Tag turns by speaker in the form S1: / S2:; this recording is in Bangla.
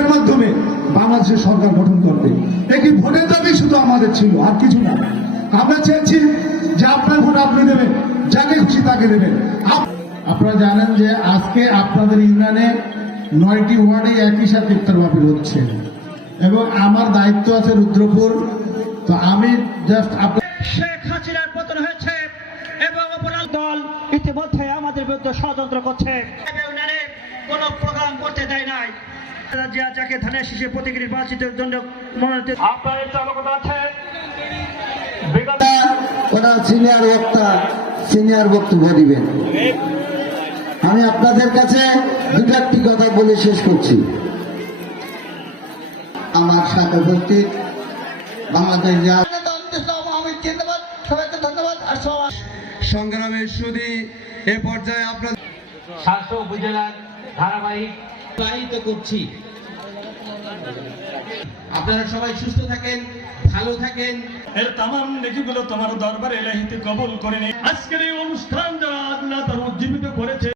S1: ভোটের মাধ্যমে বাংলাদেশের সরকার গঠন করবে। একটি ভোটের দাবি শুধু আমাদের ছিল, আর কিছু না। আমরা চেয়েছি যে আপনার ভোট আপনি দেবেন, যাকে খুশি তাকে দেবেন।
S2: আপনারা জানেন যে আজকে আপনাদের ইউনিয়নে নয়টি ওয়ার্ডে একই সাথে ইফতার মাহফিল হচ্ছে। এবং আমার দায়িত্ব আছে রুদ্রপুর। তো আমি জাস্ট আপনার
S3: শেখ হাসিনার পতন হয়েছে এবং অপরাধ দল ইতিমধ্যে আমাদের বিরুদ্ধে ষড়যন্ত্র করছে। কোনো প্রোগ্রাম করতে দেয় নাই। জিয়া যাকে ধানের শীষে প্রতীক নির্বাচিতের জন্য মনোনীত আপনাদের চালকতা আছে বিগত
S4: সিনিয়র বক্তা সিনিয়র বক্তব্য দিবেন। আমি আপনাদের কাছে দুটো একটি কথা বলে শেষ করছি। আমার সাথে উপস্থিত বাংলাদেশ সবাইকে ধন্যবাদ আর সবাই
S5: সংগ্রামের সুদী এ পর্যায়ে আপনার
S3: সাতশো উপজেলার ধারাবাহিক
S6: উৎসাহিত করছি। আপনারা সবাই সুস্থ থাকেন, ভালো থাকেন।
S3: এর তামাম নেকিগুলো তোমার দরবারে এলাহিতে কবুল করে নে আজকের এই অনুষ্ঠান যারা আল্লাহ